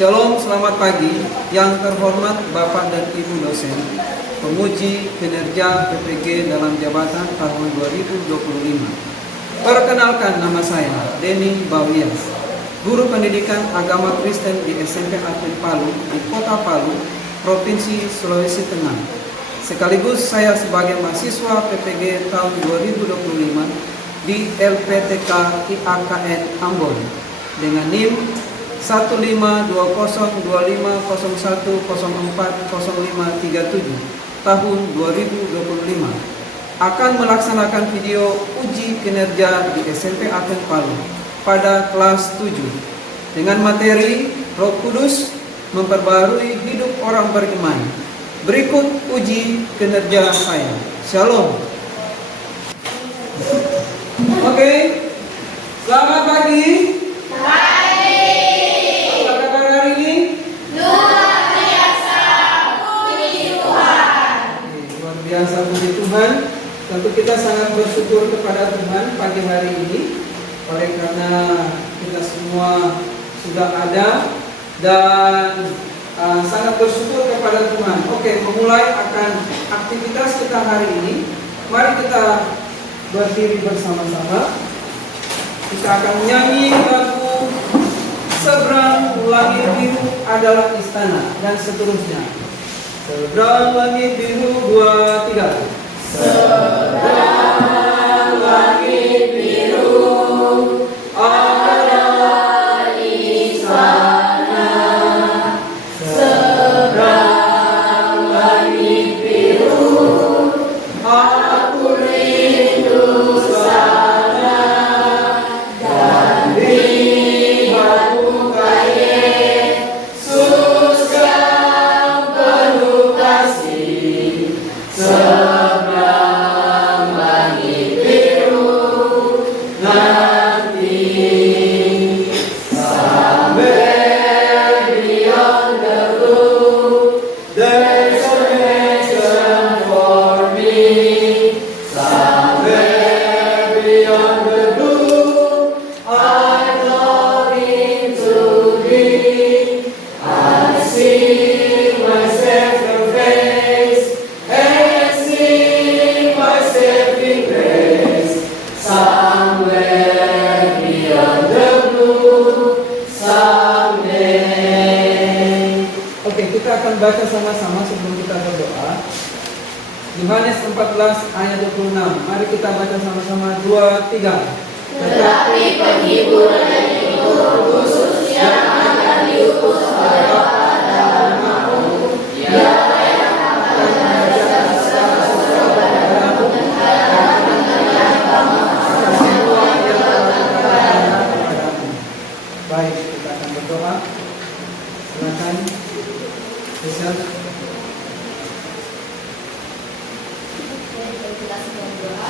Shalom, selamat pagi. Yang terhormat Bapak dan Ibu dosen, penguji kinerja PPG dalam jabatan tahun 2025. Perkenalkan, nama saya Denny Bawias, guru pendidikan agama Kristen di SMP Atlet Palu di Kota Palu, Provinsi Sulawesi Tengah. Sekaligus saya sebagai mahasiswa PPG tahun 2025 di LPTK IAKN Ambon dengan NIM 1520250104037 tahun 2025 akan melaksanakan video uji kinerja di SMP Atlet Palu pada kelas 7 dengan materi Roh Kudus memperbarui hidup orang beriman. Berikut uji kinerja saya. Shalom. Oke, selamat pagi. Biasa puji Tuhan, tentu kita sangat bersyukur kepada Tuhan pagi hari ini, oleh karena kita semua sudah ada dan sangat bersyukur kepada Tuhan. Oke, memulai akan aktivitas kita hari ini. Mari kita berdiri bersama-sama. Kita akan menyanyi lagu Seberang Langit Biru Adalah Istana dan seterusnya. Seberang langit biru, 2, 3. Seberang langit biru adalah istana. Seberang langit biru, aku rindu sana. Dan di batu kayu seberang langit biru nanti, somewhere beyond the blue, there's a mansion for me. Somewhere beyond the blue, I'm longing to be. I see myself your face. Somewhere beyond the blue, someday. Oke, kita akan baca sama-sama sebelum kita berdoa. Yohanes 14 ayat 26. Mari kita baca sama-sama, 2, 3. Tetapi penghibur dari Roh Kudus yang akan diutus oleh Bapa dalam namaku, Dialah yang akan mengajar segala sesuatu kepadamu dan akan mengajarkan kamu semua yang telah kepadamu. Baik, kita akan berdoa. Silakan, Bisa. Kita sedang berdoa.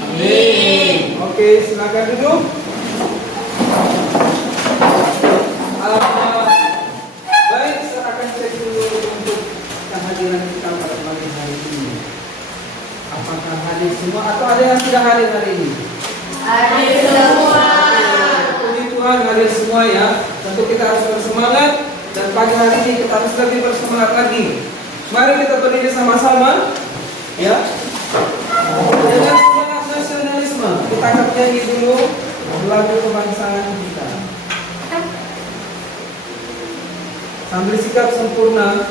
Amin. Oke, silakan duduk. Baik, saya akan cek dulu untuk kehadiran kita pada pagi hari ini. Apakah hadir semua atau ada yang tidak hadir hari ini? Hadir semua. Puji Tuhan, hadir semua ya. Tentu kita harus bersemangat dan pagi hari ini kita harus lebih bersemangat lagi. Mari kita berdiri sama-sama, ya. Dengan semangat nasionalisme, kita akan nyanyi dulu lagu kebangsaan kita. Sambil sikap sempurna.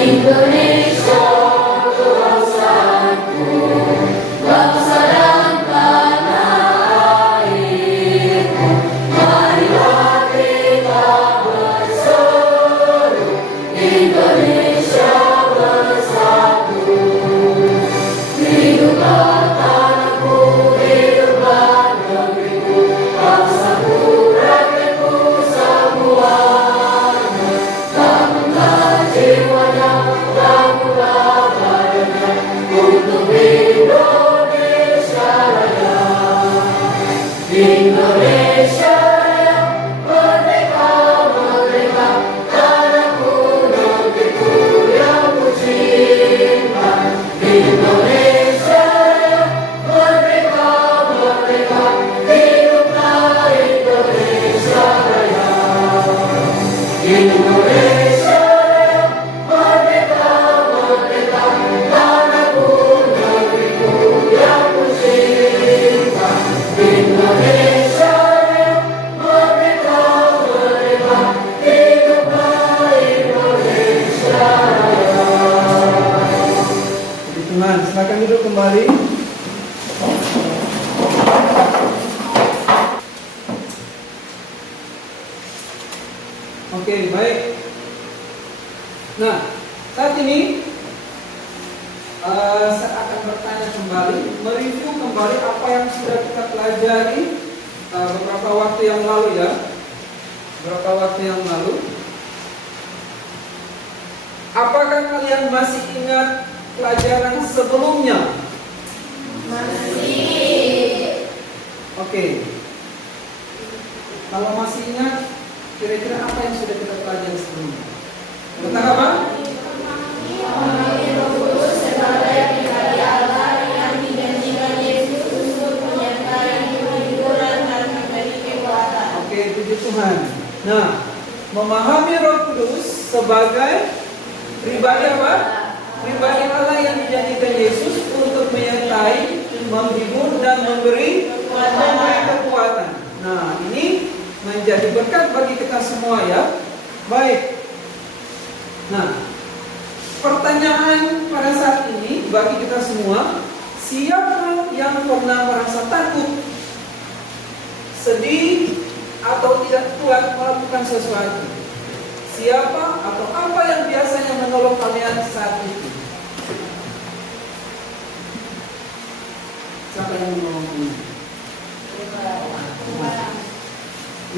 Indonesia, bangsaku. duduk kembali. Oke, baik. Nah, saat ini saya akan bertanya kembali, mereview kembali apa yang sudah kita pelajari beberapa waktu yang lalu ya. Beberapa waktu yang lalu. Apakah kalian masih ingat pelajaran sebelumnya? Masih. Oke. Kalau masih ingat, kira-kira apa yang sudah kita pelajari sebelumnya? Tentang apa? Memahami Roh Kudus sebagai pribadi Allah yang dijanjikan Yesus untuk menyertai penghiburan dan memberi kekuatan. Oke, puji Tuhan. Nah, memahami Roh Kudus sebagai pribadi apa? Pribadi Allah yang dijanjikan Yesus untuk menyertai, menghibur dan memberi kekuatan. Nah, ini menjadi berkat bagi kita semua ya. Baik. Nah, pertanyaan pada saat ini bagi kita semua, siapa yang pernah merasa takut, sedih, atau tidak kuat melakukan sesuatu? Siapa atau apa yang biasanya menolong kalian saat itu? Siapa yang menolong kalian?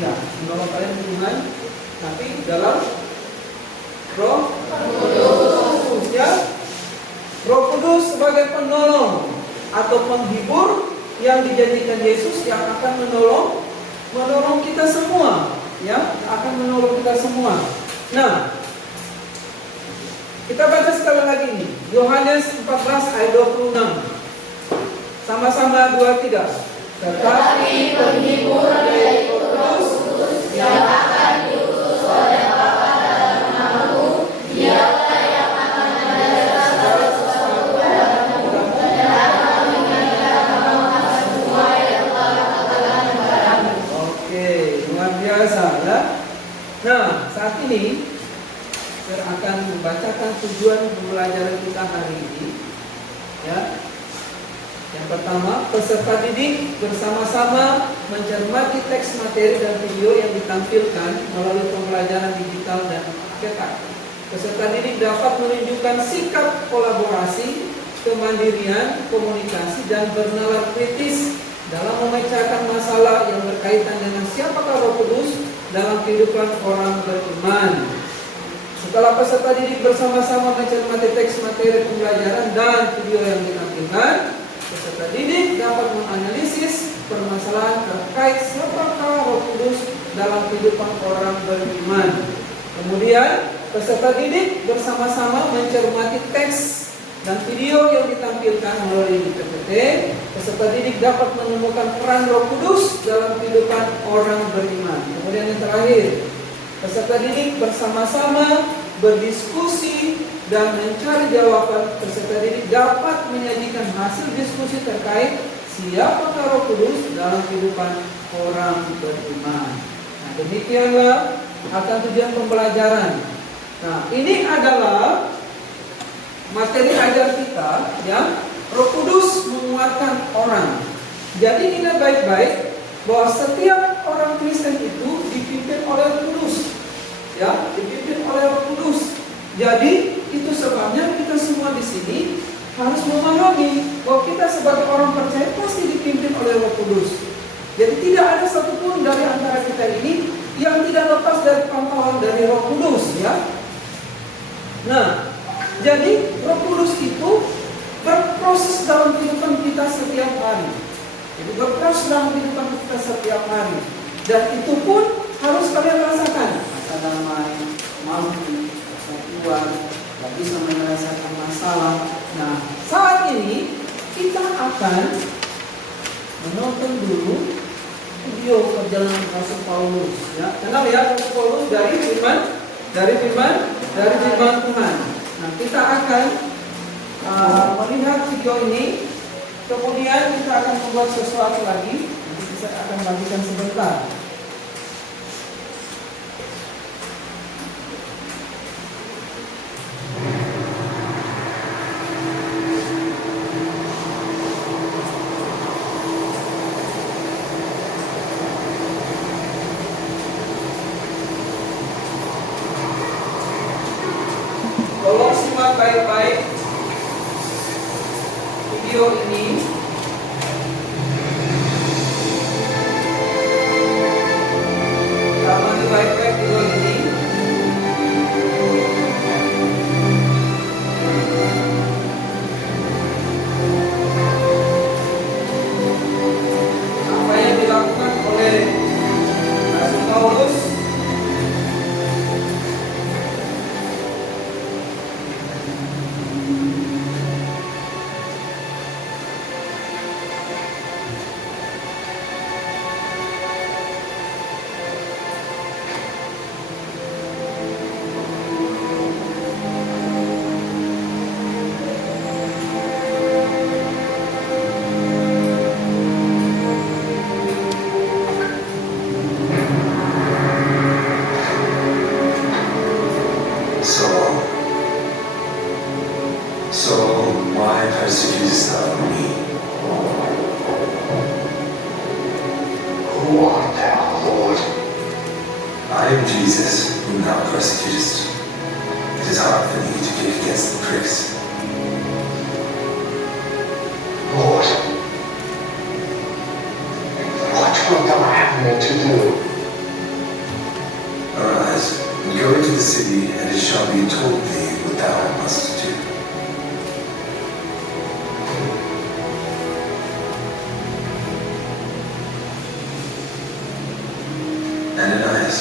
Ya, menolong kalian Tuhan, tapi dalam Roh Kudus ya. Roh Kudus sebagai penolong atau penghibur yang dijanjikan Yesus yang akan menolong kita semua ya, akan menolong kita semua. Nah, kita baca sekali lagi ini Yohanes 14 ayat 26. Sama-sama 2-3. Tetapi penghibur dari Kudus yang akan diutus oleh Bapa dalam namaku, Dialah yang akan mengajarkan segala sesuatu kepadamu dan akan mengingatkan kamu akan semua yang telah kukatakan kepadamu. Oke, luar biasa ya. Nah, saat ini saya akan membacakan tujuan pembelajaran kita hari ini ya. Yang pertama, peserta didik bersama-sama mencermati teks materi dan video yang ditampilkan melalui pembelajaran digital dan cetak. Peserta didik dapat menunjukkan sikap kolaborasi, kemandirian, komunikasi, dan bernalar kritis dalam memecahkan masalah yang berkaitan dengan siapakah Roh Kudus dalam kehidupan orang beriman. Setelah peserta didik bersama-sama mencermati teks materi pembelajaran dan video yang ditampilkan, peserta didik dapat menganalisis permasalahan terkait siapakah Roh Kudus dalam kehidupan orang beriman. Kemudian, peserta didik bersama-sama mencermati teks dan video yang ditampilkan melalui PPT. Peserta didik dapat menemukan peran Roh Kudus dalam kehidupan orang beriman. Kemudian yang terakhir, peserta didik bersama-sama berdiskusi dan mencari jawaban. Peserta didik dapat menyajikan hasil diskusi terkait siapakah Roh Kudus dalam kehidupan orang beriman. Nah, demikianlah akan tujuan pembelajaran. Nah, ini adalah materi ajar kita ya. Roh Kudus menguatkan orang. Jadi ingat baik-baik bahwa setiap orang Kristen itu dipimpin oleh Roh Kudus. Ya, dipimpin oleh Roh Kudus. Jadi itu sebabnya kita semua di sini harus memahami bahwa kita sebagai orang percaya pasti dipimpin oleh Roh Kudus. Jadi tidak ada satupun dari antara kita ini yang tidak lepas dari pantauan dari Roh Kudus ya. Nah, jadi Roh Kudus itu berproses dalam kehidupan kita setiap hari. Jadi berproses dalam kehidupan kita setiap hari. Dan itu pun harus kalian rasakan. Rasa damai, mampu, persatuan, gak bisa menyelesaikan masalah. Nah, saat ini kita akan menonton dulu video perjalanan Rasul Paulus. Ya, kenal ya Rasul Paulus dari firman Tuhan. Nah, kita akan melihat video ini, kemudian kita akan membuat sesuatu lagi. Nanti saya akan bagikan sebentar. simak baik-baik video ini. Amati baik-baik video ini. Apa yang dilakukan oleh Rasul Paulus Saul, why persecutest thou me? Who art thou, Lord? I am Jesus, whom thou persecutest. It is hard for thee to kick against the pricks. Lord, what wilt thou have me to do? Arise, and go into the city, and it shall be told thee what thou must do. Ananias,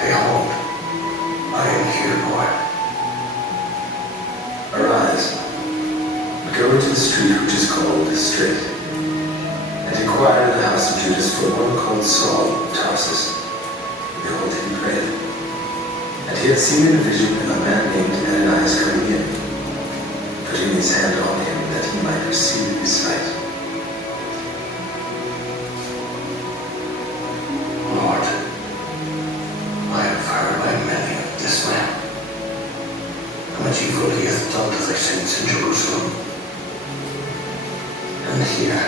Behold, I am here, Lord. arise, and go into the street which is called Straight, and inquire in the house of Judas for one called Saul of Tarsus. Behold, he prayed. And he had seen in a vision a man named Ananias coming in, putting his hand on him that he might receive his sight. Lord, I have heard by many of this man, how much evil he hath done to thy saints in Jerusalem. And here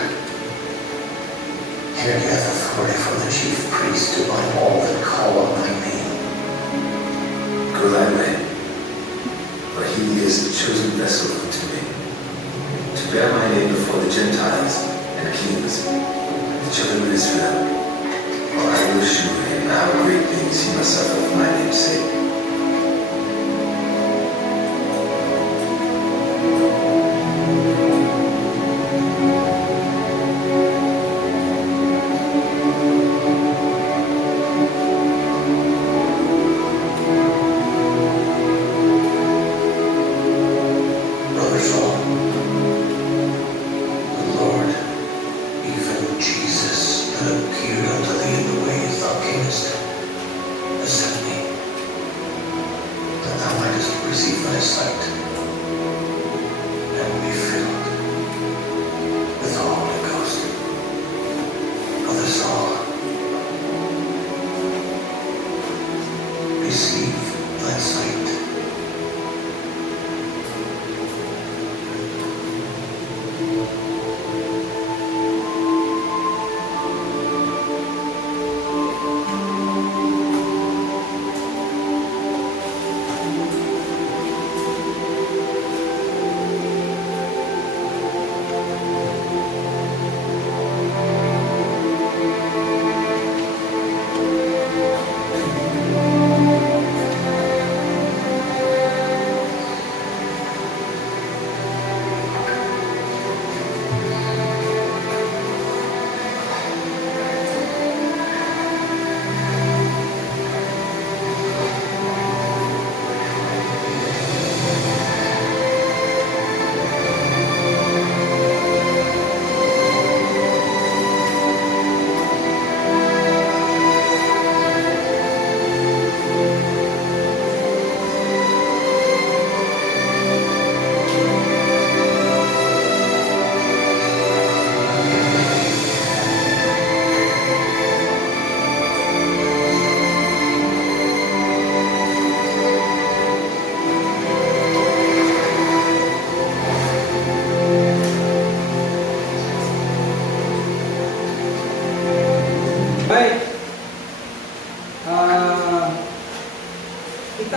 he hath authority from the chief priest to bind all that call on thy name. Go thy way, for he is the chosen vessel unto me, to bear my name before the Gentiles and kings, the children of Israel. For I will shew him how great things he must suffer for my name's sake. Brother Saul, the Lord, even Jesus, that appeared unto thee in the way thou camest, has sent me,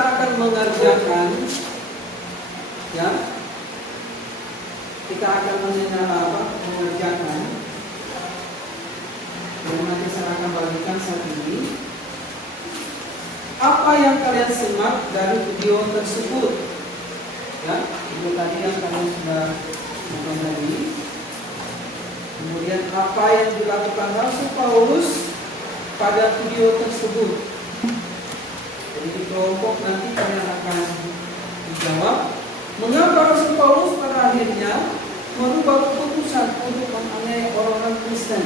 kita akan mengerjakan, ya, kita akan mengerjakan yang nanti saya akan bagikan saat ini. Apa yang kalian simak dari video tersebut? Ya, itu tadi yang kalian sudah nonton tadi. Kemudian apa yang dilakukan Rasul Paulus pada video tersebut? Jadi di kelompok nanti kalian akan dijawab mengapa Rasul Paulus pada akhirnya merubah keputusan untuk menganiaya orang-orang Kristen.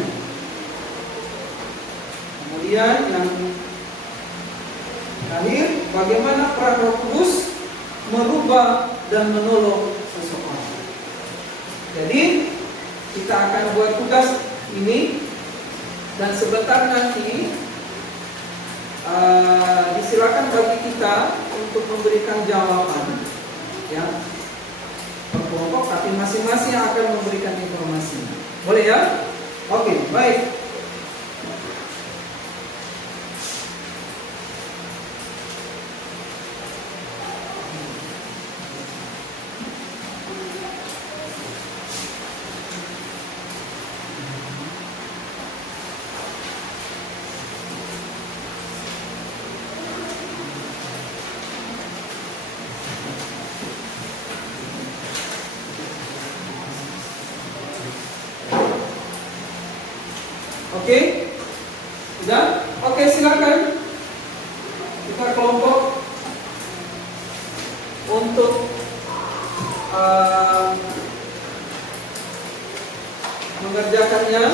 Kemudian yang terakhir, bagaimana peran Roh Kudus merubah dan menolong seseorang. Jadi kita akan buat tugas ini dan sebentar nanti disilakan bagi kita untuk memberikan jawaban, ya, per kelompok, tapi masing-masing akan memberikan informasi. Boleh ya? Oke, baik. Oke, sudah? Oke, silakan kita kelompok untuk mengerjakannya.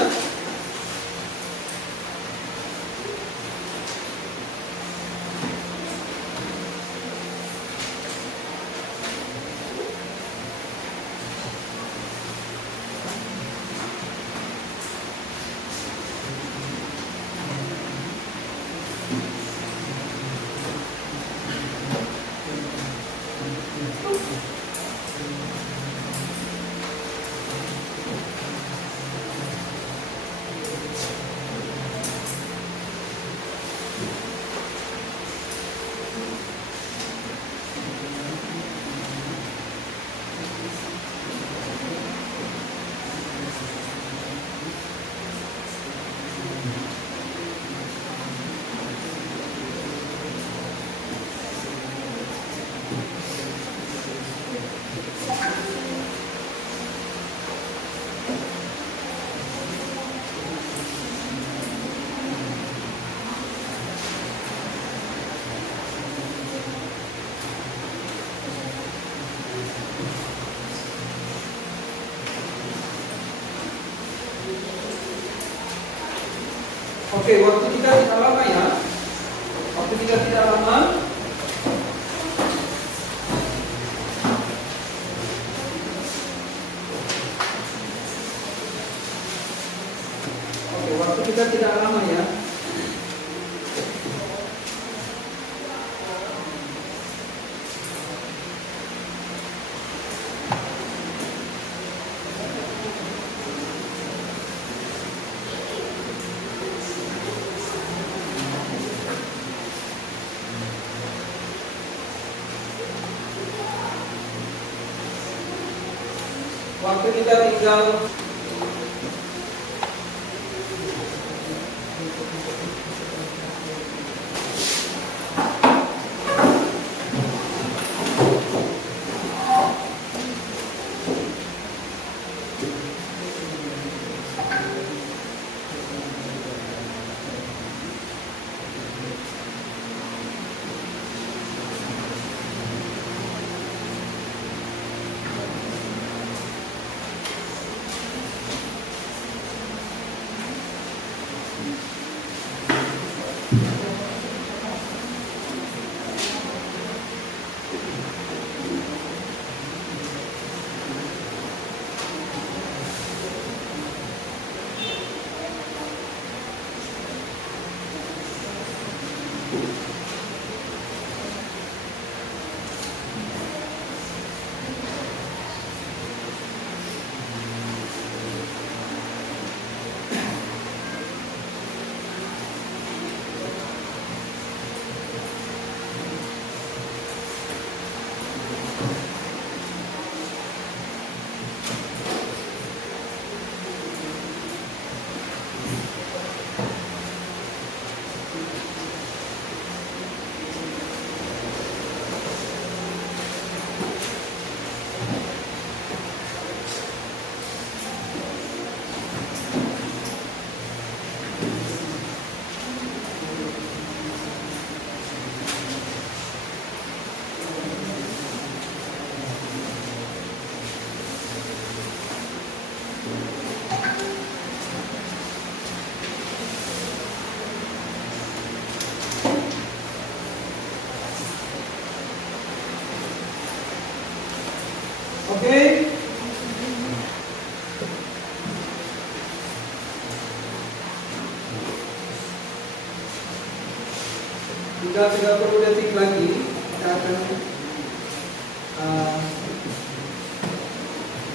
Oke, waktu kita tidak lama ya. Waktu kita tidak lama. Oke, waktu kita tidak lama ya. Waktu kita tinggal Tinggal 30 detik lagi kita akan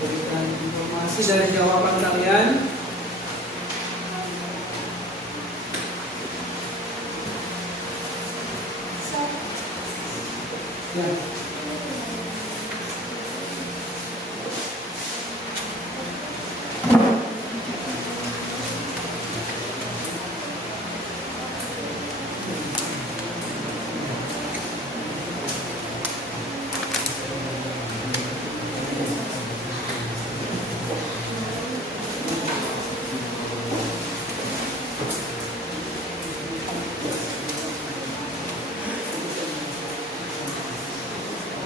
berikan informasi dari jawaban kalian. Ya.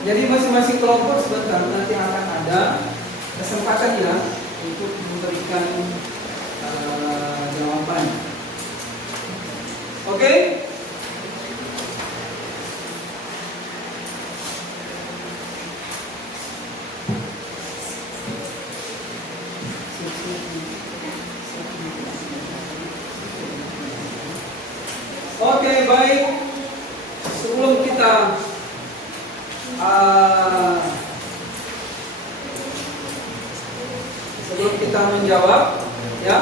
Jadi masing-masing kelompok sebentar nanti akan ada kesempatan ya untuk memberikan jawaban. Oke? Oke, baik. Sebelum kita menjawab, ya,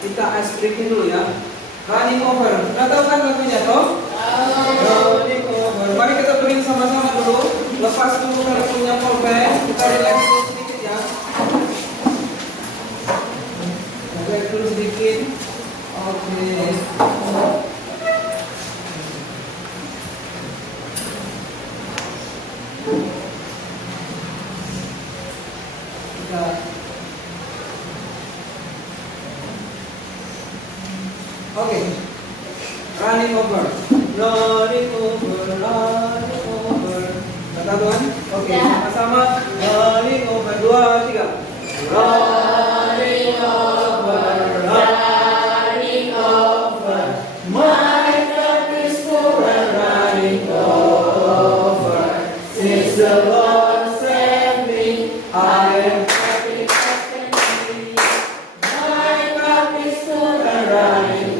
kita ice breaking dulu ya. Running over. Nggak tahu kan lagunya toh? Running over. Mari kita beri sama-sama dulu. Lepas dulu kalau punya pulpen. Kita relax dulu sedikit ya. Relax dulu sedikit. Oke. Oke, running over, running over, running over. Kata Tuhan? Oke, sama-sama running over, 2, 3. Running over, running over. My cup is full and running over. Since the Lord sent me, I am happy as can be. My cup is full and running.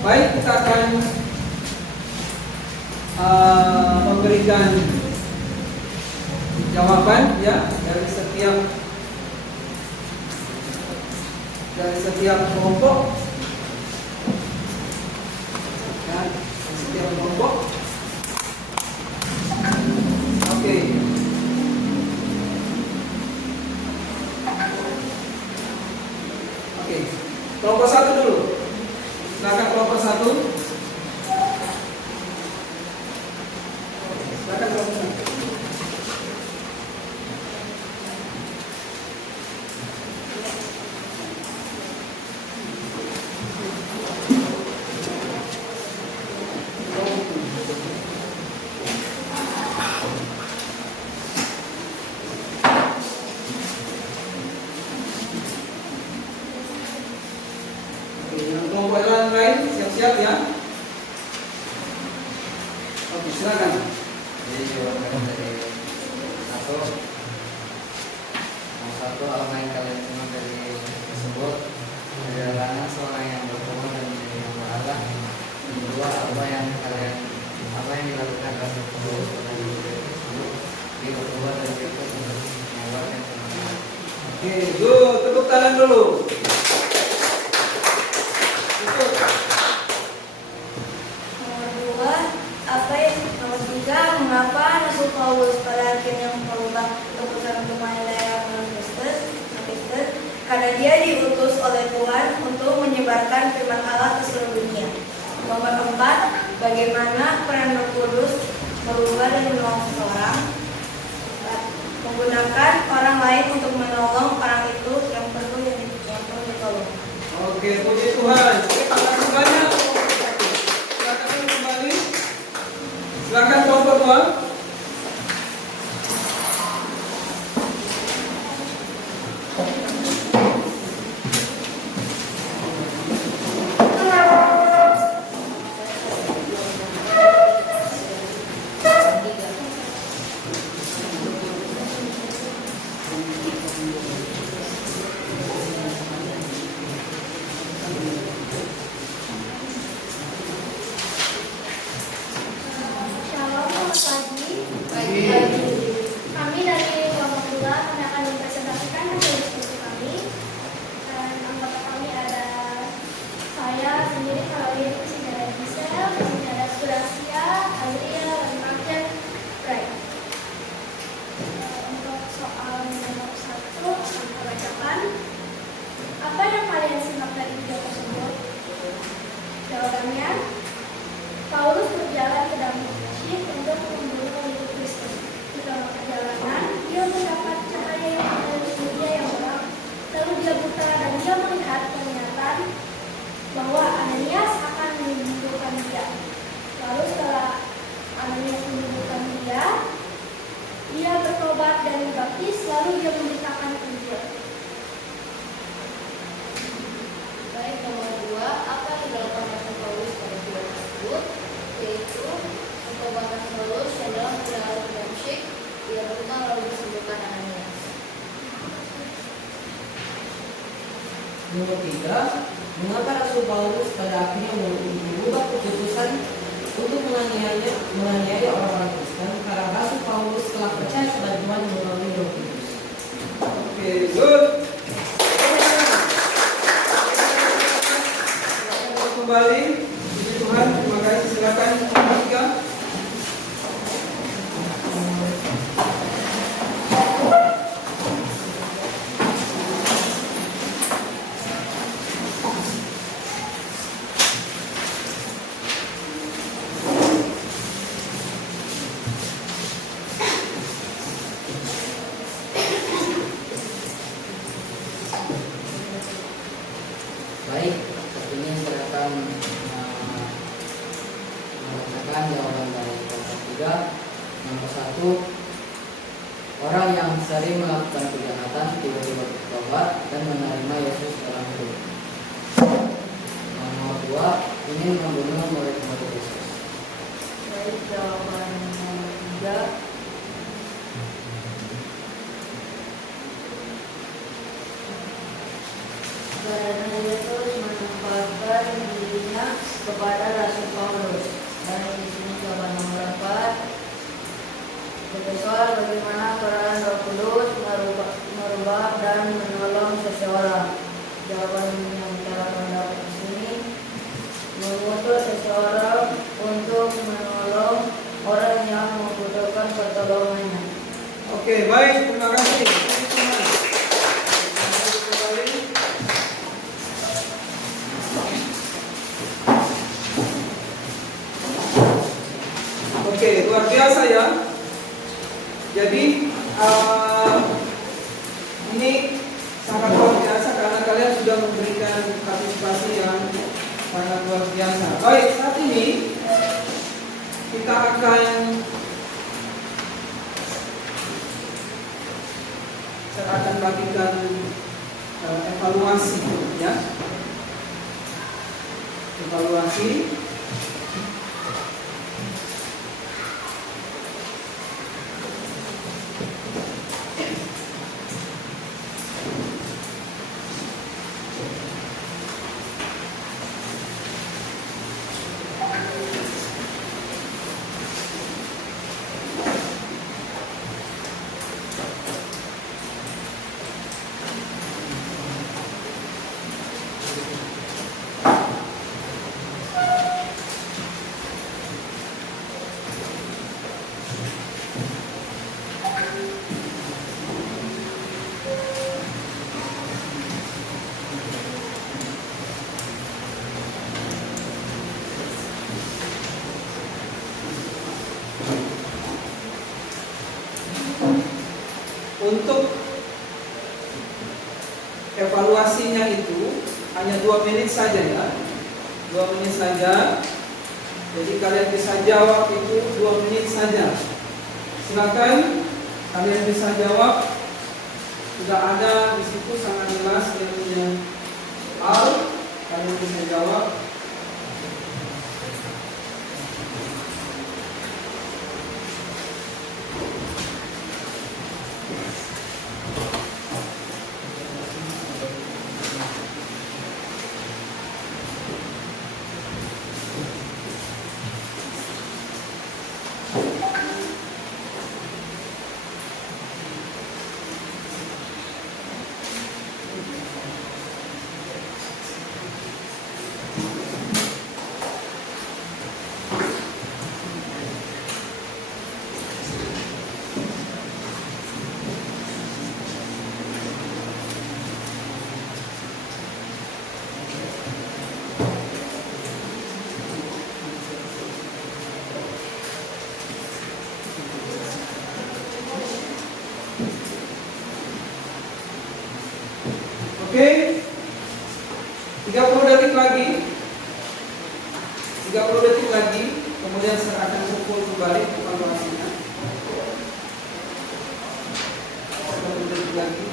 Baik, kita akan memberikan jawaban ya dari setiap kelompok. Ya, dari setiap kelompok. Oke. Oke. Kelompok 1 dulu. Silakan kelompok 1. Silakan kelompok 1. Kelompok yang lain siap-siap ya. Oke, silakan. Jadi jawaban dari satu elemen kalian semua dari tersebut ada tangan dulu. Ikut. Nomor 3, mengapa Rasul Paulus pada akhirnya merubah keputusan untuk melayani Kristen? Karena dia diutus oleh Tuhan untuk menyebarkan firman Allah ke seluruh dunia. Nomor 4, bagaimana peran Roh Kudus merubah dan menolong seseorang? Menggunakan orang lain untuk menolong orang itu yang perlu ditolong. Oke, puji Tuhan. Terima kasih banyak. Silakan kembali. Silakan kelompok 2. Shalom, selamat pagi. Kami dari kelompok 2 kami akan mempresentasikan hasil diskusi kami. Dan anggota kami ada saya sendiri, Caroline, di sini ada Giselle, di sini ada Surasia, Adria, dan Martin Bright. Untuk soal nomor 1, kita bacakan. Apa yang kalian simak dari video tersebut? Jawabannya, Paulus berjalan ke Damaskus untuk membunuh pengikut Kristus. Di tengah perjalanan, dia mendapat cahaya yang dari dunia yang terang. Lalu dia buta dan dia melihat pernyataan bahwa Ananias akan menyembuhkan dia. Lalu setelah Ananias menyembuhkan dia bertobat dan dibaptis, lalu dia memberitakan Injil. Baik, nomor 2, apa yang dilakukan Rasul Paulus pada video tersebut? Yaitu pengobatan Paulus yang dalam perjalanan ke Damaskus, dia berubah lalu disembuhkan Ananias. Nomor 3, mengapa Rasul Paulus pada akhirnya mengubah keputusan untuk menganiaya orang-orang Kristen? Karena Rasul Paulus telah percaya kepada Tuhan melalui Roh Kudus. Oke, good. Kembali. Puji Tuhan. Terima kasih. Silakan nomor 3. Baik, ini saya akan membacakan jawaban dari kelompok 3. Nomor 1, orang yang sering melakukan kejahatan tiba-tiba bertobat dan menerima Yesus dalam hidup. Nomor 2, ingin membunuh murid-murid Yesus. Baik, jawaban nomor 3, karena Yesus menempatkan dirinya kepada Rasul Paulus. Dan di sini jawaban nomor 4, soal bagaimana peran Roh Kudus merubah dan menolong seseorang. Jawaban yang kita akan dapat di sini, mengutus seseorang untuk menolong orang yang membutuhkan pertolongannya. Oke, baik. Terima kasih. Puji Tuhan. Kembali. Oke, luar biasa ya. Jadi ini sangat luar biasa karena kalian sudah memberikan partisipasi yang sangat luar biasa. Baik, saat ini kita akan bagikan evaluasi ya. Evaluasi. evaluasinya itu hanya 2 menit saja ya. 2 menit saja. Jadi kalian bisa jawab itu 2 menit saja. Silakan kalian bisa jawab. Sudah ada di situ sangat jelas yang punya soal. Kalian bisa jawab. Oke, 30 detik lagi. 30 detik lagi. Kemudian saya akan pukul kembali evaluasinya. 30 detik lagi.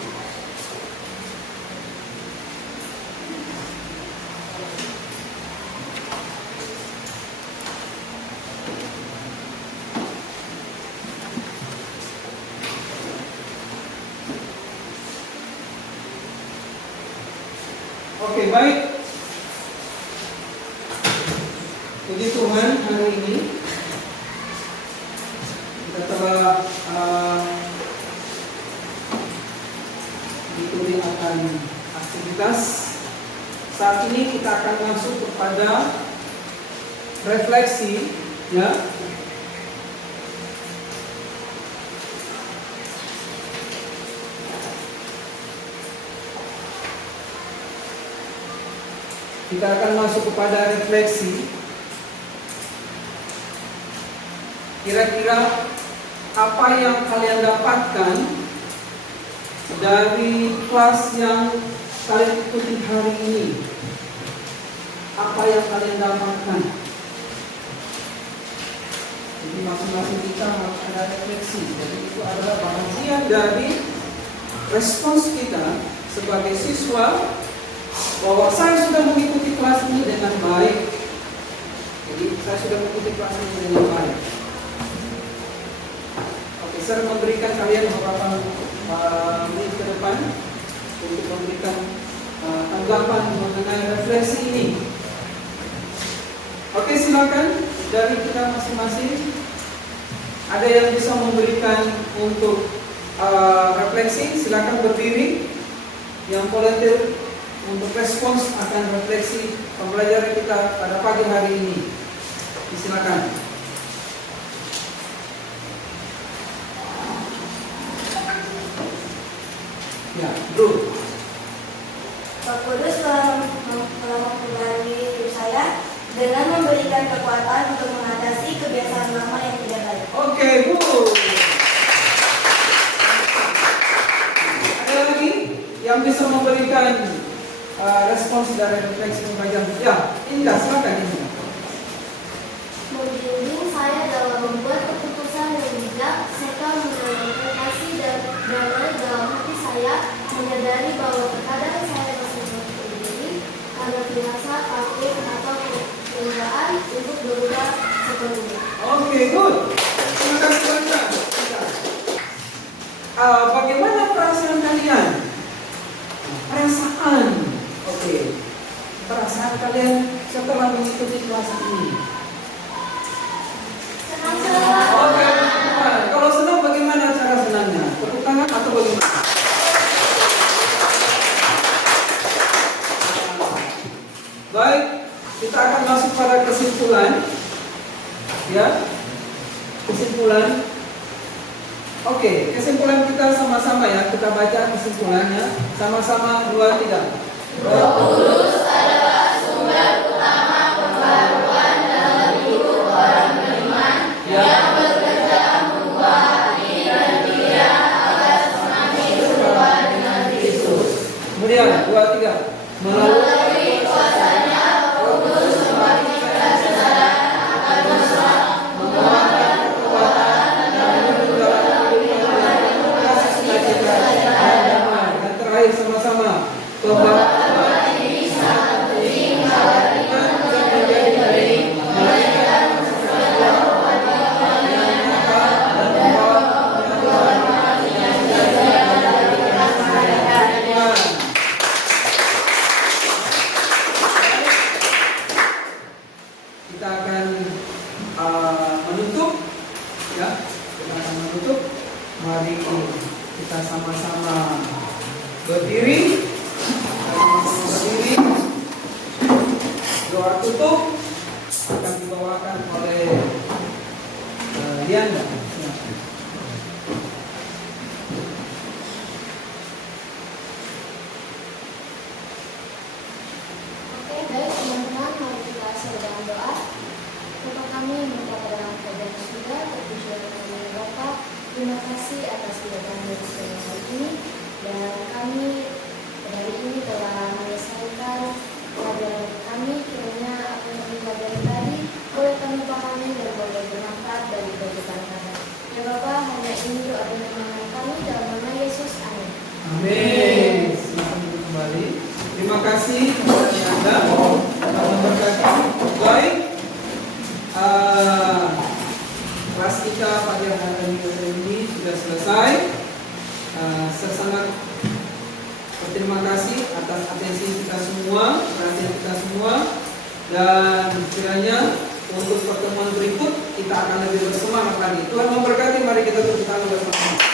Oke, baik. Puji Tuhan, hari ini kita telah ditulis akan aktivitas. Saat ini kita akan masuk kepada refleksi, ya. Kita akan masuk kepada refleksi. Kira-kira apa yang kalian dapatkan dari kelas yang kalian ikuti hari ini? Apa yang kalian dapatkan? Jadi masing-masing kita harus ada refleksi. Jadi itu adalah bagian dari respons kita sebagai siswa bahwa saya sudah mengikuti kelas ini dengan baik. Jadi saya sudah mengikuti kelas ini dengan baik. Oke, saya memberikan kalian beberapa menit ke depan untuk memberikan tanggapan mengenai refleksi ini. Oke, silakan dari kita masing-masing. Ada yang bisa memberikan untuk refleksi, silakan berdiri. Yang volunteer untuk respons akan refleksi pembelajaran kita pada pagi hari ini. Silakan. Ya, Bro. Roh Kudus telah mempengaruhi hidup saya dengan memberikan kekuatan untuk mengatasi kebiasaan lama yang tidak baik. Oke, Bu. Ada lagi yang bisa memberikan respons dari refleksi pembelajaran? Ya, Indah, silakan Indah. Membimbing saya dalam membuat keputusan yang bijak serta menginterpretasi dan dalam hati saya menyadari bahwa terkadang saya masih berdiri karena firasat, takut, atau kecurigaan untuk berubah sepenuhnya. Oke, good. Terima kasih banyak. Bagaimana perasaan kalian? Perasaan. Oke. Perasaan kalian setelah mengikuti kelas ini? Senang. Oke, kalau senang bagaimana cara senangnya? Tepuk tangan atau bagaimana? Baik, kita akan masuk pada kesimpulan. Ya, kesimpulan. Oke, kesimpulan kita sama-sama ya. Kita baca kesimpulannya sama-sama 2, 3. Roh Kudus adalah sumber utama pembaruan dalam hidup orang beriman yang bekerja mengubah hati dan pikiran agar semakin serupa dengan Kristus. Kemudian 2, 3. doa tutup akan dibawakan oleh Lianda. Silakan. Oke, baik teman-teman, mari kita akhiri dengan doa. Bapa kami yang berada dalam kerajaan surga, terpujilah nama Bapa. Terima kasih atas kedatangan dari siang hari ini, dan kami pada hari ini telah menyelesaikan pelajaran kami. Kiranya apa yang kami pelajari tadi boleh kami pahami dan boleh bermanfaat bagi kehidupan kami. Ya Bapa, hanya ini doa dan permohonan kami dalam nama Yesus. Amin. Amin. Silakan duduk kembali. Terima kasih kepada Anda. Tuhan memberkati. Baik. Kelas kita pada hari ini sudah selesai. Saya sangat berterima kasih atas atensi kita semua, perhatian kita semua, dan kiranya untuk pertemuan berikut kita akan lebih bersemangat lagi. Tuhan memberkati. Mari kita tepuk tangan bersama.